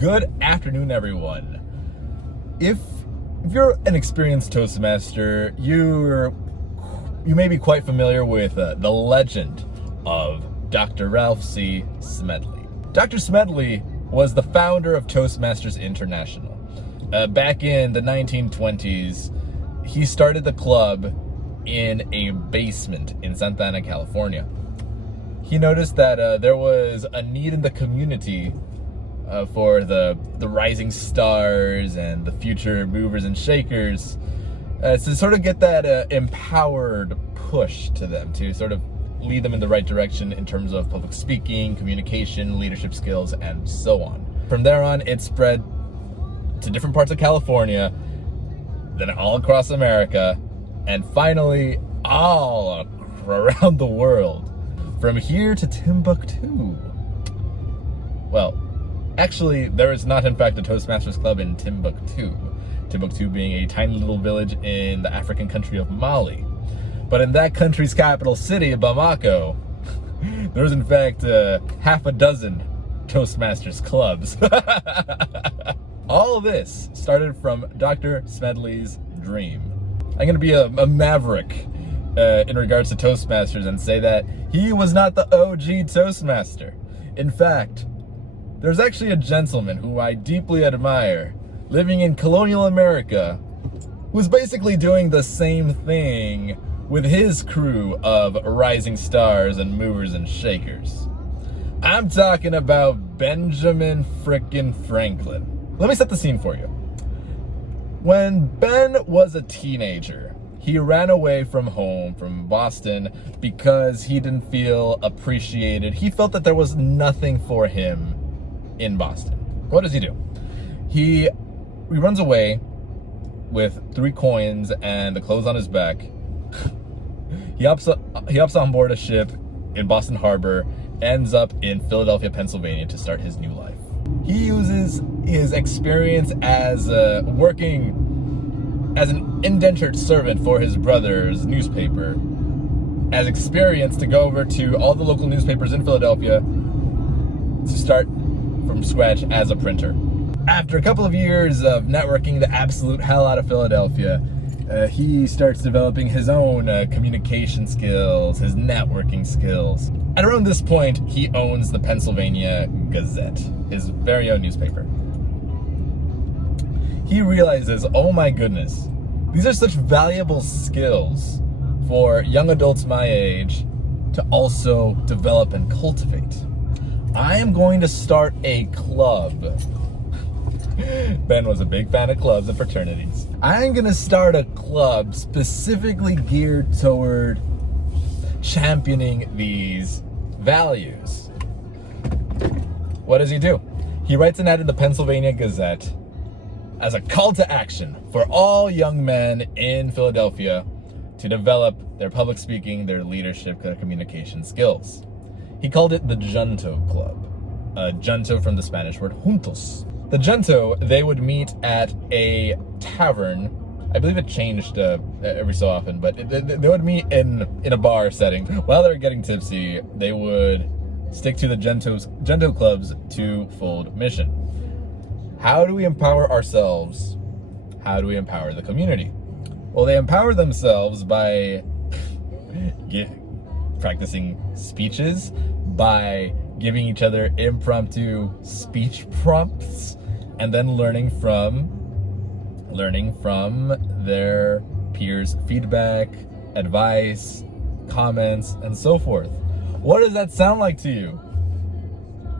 Good afternoon, everyone. If you're an experienced Toastmaster, you may be quite familiar with the legend of Dr. Ralph C. Smedley. Dr. Smedley was the founder of Toastmasters International. Back in the 1920s, he started the club in a basement in Santa Ana, California. He noticed that there was a need in the community for the rising stars and the future movers and shakers to sort of get that empowered push to them, to sort of lead them in the right direction in terms of public speaking, communication, leadership skills, and so on. From there on, it spread to different parts of California, then all across America, and finally all around the world. From here to Timbuktu. Well, actually, there is not, in fact, a Toastmasters Club in Timbuktu. Timbuktu being a tiny little village in the African country of Mali. But in that country's capital city, Bamako, there's in fact half a dozen Toastmasters clubs. All of this started from Dr. Smedley's dream. I'm going to be a maverick in regards to Toastmasters and say that he was not the OG Toastmaster. In fact, there's actually a gentleman who I deeply admire living in colonial America who's basically doing the same thing with his crew of rising stars and movers and shakers. I'm talking about Benjamin frickin' Franklin. Let me set the scene for you. When Ben was a teenager, he ran away from home, from Boston, because he didn't feel appreciated. He felt that there was nothing for him in Boston. What does he do? He runs away with 3 coins and the clothes on his back. He hops on board a ship in Boston Harbor, ends up in Philadelphia, Pennsylvania to start his new life. He uses his experience as working as an indentured servant for his brother's newspaper as experience to go over to all the local newspapers in Philadelphia to start from scratch as a printer. After a couple of years of networking the absolute hell out of Philadelphia, he starts developing his own communication skills, his networking skills. And around this point, he owns the Pennsylvania Gazette, his very own newspaper. He realizes, oh my goodness, these are such valuable skills for young adults my age to also develop and cultivate. I am going to start a club. Ben was a big fan of clubs and fraternities. I'm gonna start a club specifically geared toward championing these values. What does he do? He writes an ad in the Pennsylvania Gazette as a call to action for all young men in Philadelphia to develop their public speaking, their leadership, their communication skills. He called it the Junto Club. Junto from the Spanish word juntos. The Junto, they would meet at a tavern. I believe it changed every so often, but they would meet in a bar setting. While they're getting tipsy, they would stick to the Junto Club's twofold mission. How do we empower ourselves? How do we empower the community? Well, they empower themselves by practicing speeches, by giving each other impromptu speech prompts, and then learning from their peers' feedback, advice, comments, and so forth. What does that sound like to you?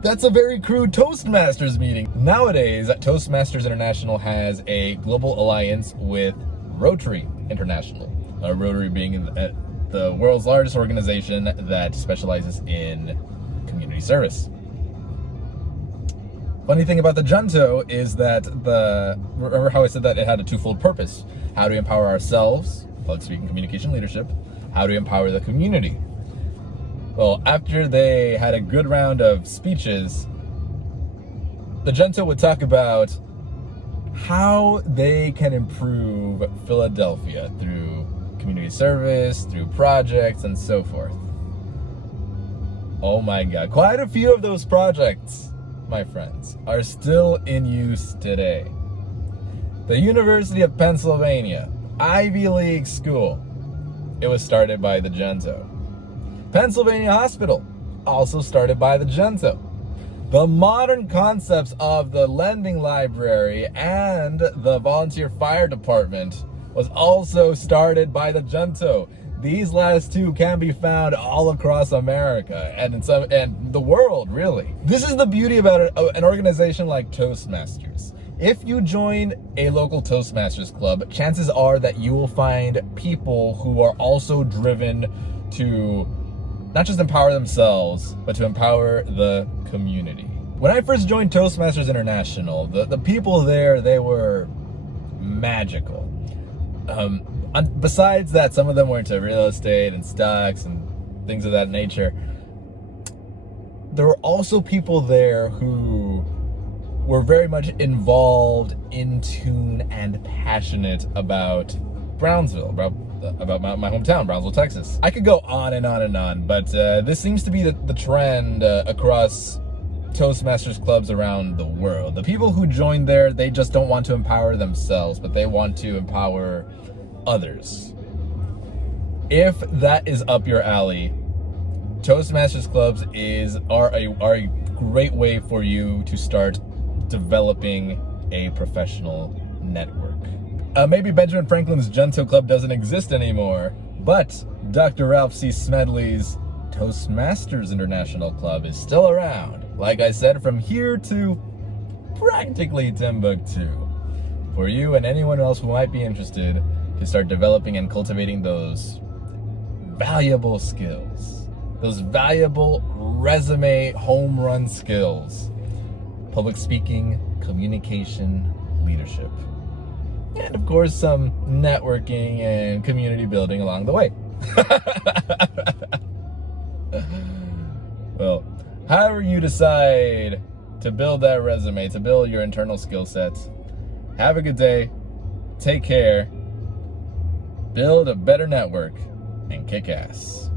That's a very crude Toastmasters meeting. Nowadays, Toastmasters International has a global alliance with Rotary International. Rotary being the world's largest organization that specializes in community service. Funny thing about the Junto is that remember how I said that it had a twofold purpose? How do we empower ourselves, public speaking, communication, leadership? How do we empower the community? Well, after they had a good round of speeches, the Junto would talk about how they can improve Philadelphia through community service, through projects, and so forth. Oh my God, quite a few of those projects my friends, are still in use today. The University of Pennsylvania, Ivy League school. It was started by the Gento. Pennsylvania Hospital, also started by the Gento. The modern concepts of the lending library and the volunteer fire department was also started by the Gento. These last two can be found all across America and and the world, really. This is the beauty about an organization like Toastmasters. If you join a local Toastmasters club, chances are that you will find people who are also driven to not just empower themselves, but to empower the community. When I first joined Toastmasters International, the people there, they were magical. Besides that, some of them were into real estate and stocks and things of that nature. There were also people there who were very much involved, in tune, and passionate about Brownsville, about my hometown, Brownsville, Texas. I could go on and on and on, but this seems to be the trend across Toastmasters clubs around the world. The people who join there, they just don't want to empower themselves, but they want to empower others. If that is up your alley, Toastmasters clubs are a great way for you to start developing a professional network. Maybe Benjamin Franklin's Gento Club doesn't exist anymore, but Dr. Ralph C. Smedley's Toastmasters International Club is still around. Like I said, from here to practically Timbuktu. For you and anyone else who might be interested to start developing and cultivating those valuable skills, those valuable resume home run skills: public speaking, communication, leadership, and of course some networking and community building along the way. Well, however you decide to build that resume, to build your internal skill sets, have a good day, take care, build a better network, and kick ass.